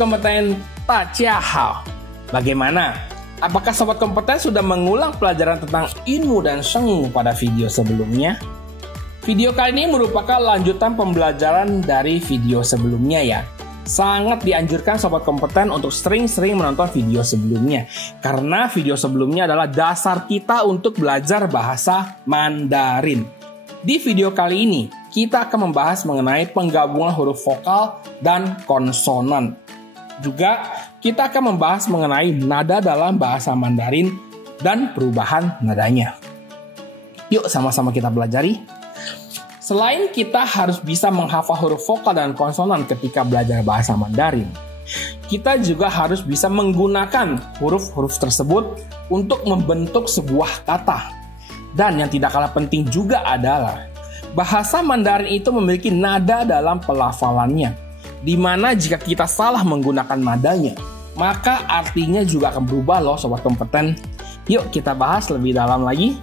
kompeten, Tachihao. Bagaimana? Apakah sobat kompeten sudah mengulang pelajaran tentang ilmu dan shengwu pada video sebelumnya? Video kali ini merupakan lanjutan pembelajaran dari video sebelumnya ya. Sangat dianjurkan sobat kompeten untuk sering-sering menonton video sebelumnya. Karena video sebelumnya adalah dasar kita untuk belajar bahasa Mandarin. Di video kali ini, kita akan membahas mengenai penggabungan huruf vokal dan konsonan. Juga, kita akan membahas mengenai nada dalam bahasa Mandarin dan perubahan nadanya. Yuk sama-sama kita pelajari. Selain kita harus bisa menghafal huruf vokal dan konsonan ketika belajar bahasa Mandarin, kita juga harus bisa menggunakan huruf-huruf tersebut untuk membentuk sebuah kata. Dan yang tidak kalah penting juga adalah bahasa Mandarin itu memiliki nada dalam pelafalannya, di mana jika kita salah menggunakan nadanya, maka artinya juga akan berubah loh sobat kompeten. Yuk kita bahas lebih dalam lagi.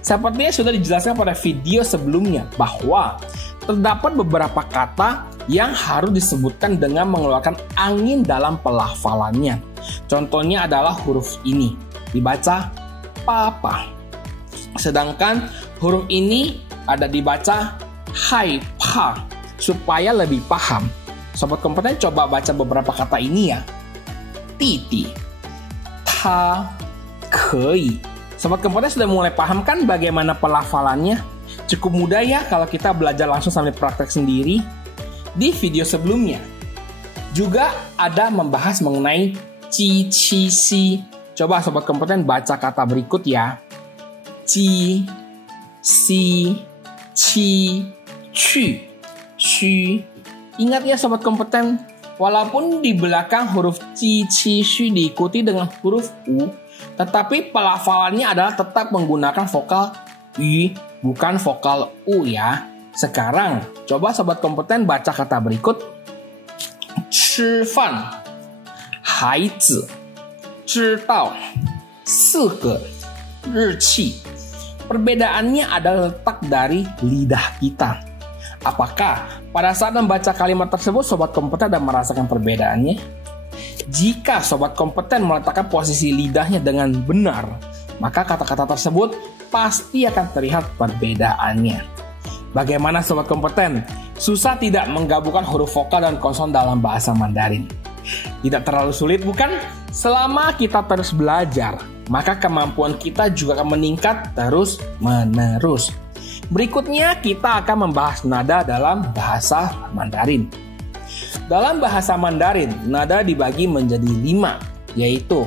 Sepertinya sudah dijelaskan pada video sebelumnya bahwa terdapat beberapa kata yang harus disebutkan dengan mengeluarkan angin dalam pelafalannya. Contohnya adalah huruf ini, dibaca papa. Sedangkan huruf ini ada dibaca hai pa, supaya lebih paham. Sobat kompeten coba baca beberapa kata ini ya. Titi, ta, kei. Sobat kompeten sudah mulai paham kan bagaimana pelafalannya? Cukup mudah ya kalau kita belajar langsung sambil praktek sendiri. Di video sebelumnya juga ada membahas mengenai ci, ci, si. Coba sobat kompeten baca kata berikut ya. Ci, si, ci, cu, xu. Ingat ya sobat kompeten, walaupun di belakang huruf ci, ci, xu diikuti dengan huruf u, tetapi pelafalannya adalah tetap menggunakan vokal y, bukan vokal u ya. Sekarang, coba sobat kompeten baca kata berikut. 吃饭孩子知道4个日期. Perbedaannya adalah letak dari lidah kita. Apakah pada saat membaca kalimat tersebut sobat kompeten ada merasakan perbedaannya? Jika sobat kompeten meletakkan posisi lidahnya dengan benar, maka kata-kata tersebut pasti akan terlihat perbedaannya. Bagaimana sobat kompeten? Susah tidak menggabungkan huruf vokal dan konsonan dalam bahasa Mandarin? Tidak terlalu sulit bukan? Selama kita terus belajar, maka kemampuan kita juga akan meningkat terus-menerus. Berikutnya kita akan membahas nada dalam bahasa Mandarin. Dalam bahasa Mandarin, nada dibagi menjadi 5, yaitu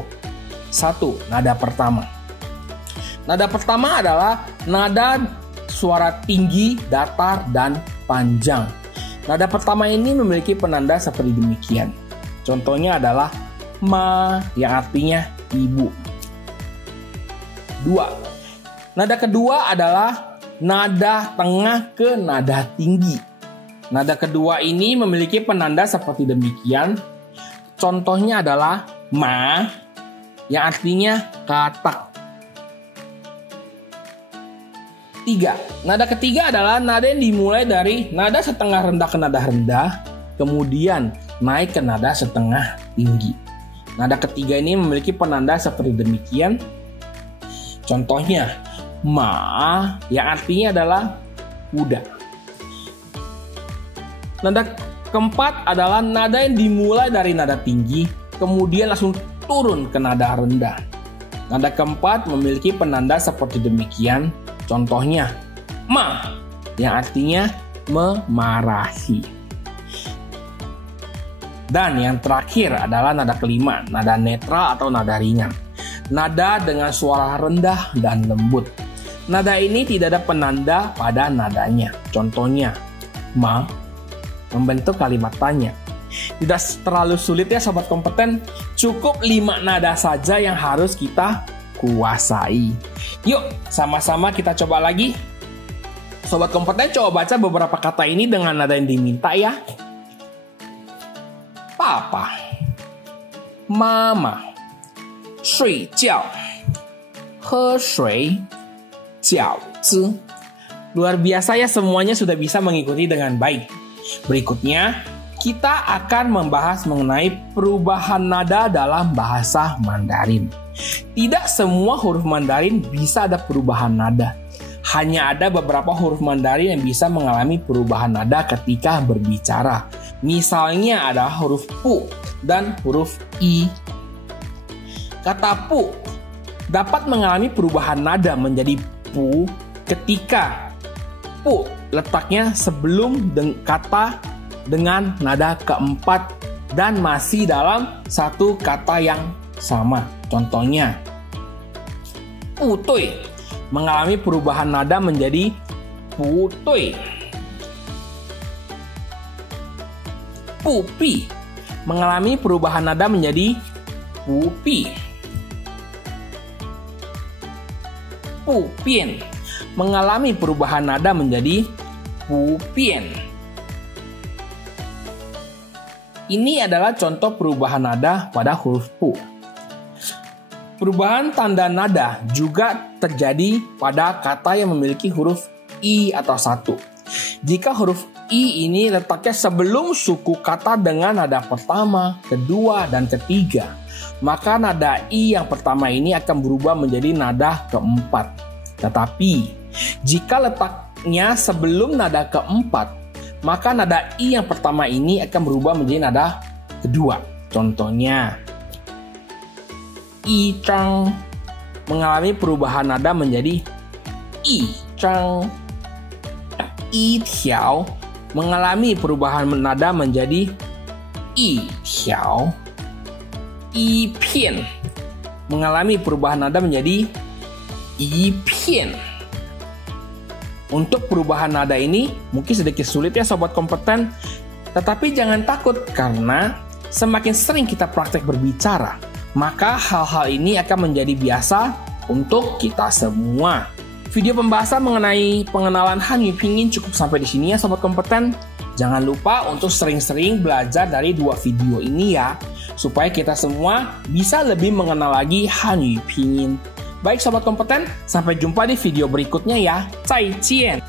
1. Nada pertama. Nada pertama adalah nada suara tinggi, datar, dan panjang. Nada pertama ini memiliki penanda seperti demikian. Contohnya adalah ma yang artinya ibu. 2. Nada kedua adalah nada tengah ke nada tinggi. Nada kedua ini memiliki penanda seperti demikian. Contohnya adalah ma yang artinya katak. 3. Nada ketiga adalah nada yang dimulai dari nada setengah rendah ke nada rendah, kemudian naik ke nada setengah tinggi. Nada ketiga ini memiliki penanda seperti demikian. Contohnya ma yang artinya adalah kuda. Nada keempat adalah nada yang dimulai dari nada tinggi, kemudian langsung turun ke nada rendah. Nada keempat memiliki penanda seperti demikian. Contohnya ma yang artinya memarahi. Dan yang terakhir adalah nada kelima, nada netral atau nada ringan. Nada dengan suara rendah dan lembut. Nada ini tidak ada penanda pada nadanya. Contohnya, ma membentuk kalimat tanya. Tidak terlalu sulit ya sobat kompeten. Cukup 5 nada saja yang harus kita kuasai. Yuk, sama-sama kita coba lagi. Sobat kompeten coba baca beberapa kata ini dengan nada yang diminta ya. Papa, mama, 睡觉, 喝水, 饺子. Luar biasa ya, semuanya sudah bisa mengikuti dengan baik. Berikutnya, kita akan membahas mengenai perubahan nada dalam bahasa Mandarin. Tidak semua huruf Mandarin bisa ada perubahan nada. Hanya ada beberapa huruf Mandarin yang bisa mengalami perubahan nada ketika berbicara. Misalnya ada huruf pu dan huruf i. Kata pu dapat mengalami perubahan nada menjadi pu ketika pu letaknya sebelum kata dengan nada keempat dan masih dalam satu kata yang sama. Contohnya, putui mengalami perubahan nada menjadi putui. Pupi mengalami perubahan nada menjadi pupi. Pupian mengalami perubahan nada menjadi pupian. Ini adalah contoh perubahan nada pada huruf pu. Perubahan tanda nada juga terjadi pada kata yang memiliki huruf i atau satu. Jika huruf i ini letaknya sebelum suku kata dengan nada pertama, kedua, dan ketiga, maka nada i yang pertama ini akan berubah menjadi nada keempat. Tetapi, jika letaknya sebelum nada keempat, maka nada i yang pertama ini akan berubah menjadi nada kedua. Contohnya, i chang mengalami perubahan nada menjadi i chang. I tiao mengalami perubahan nada menjadi i tiao. I pian mengalami perubahan nada menjadi i pian. Untuk perubahan nada ini mungkin sedikit sulit ya sobat kompeten, tetapi jangan takut karena semakin sering kita praktek berbicara, maka hal-hal ini akan menjadi biasa untuk kita semua. Video pembahasan mengenai pengenalan Hanyu Pinyin cukup sampai di sini ya sobat kompeten. Jangan lupa untuk sering-sering belajar dari dua video ini ya, supaya kita semua bisa lebih mengenal lagi Hanyu Pinyin. Baik sobat kompeten, sampai jumpa di video berikutnya ya. 再见.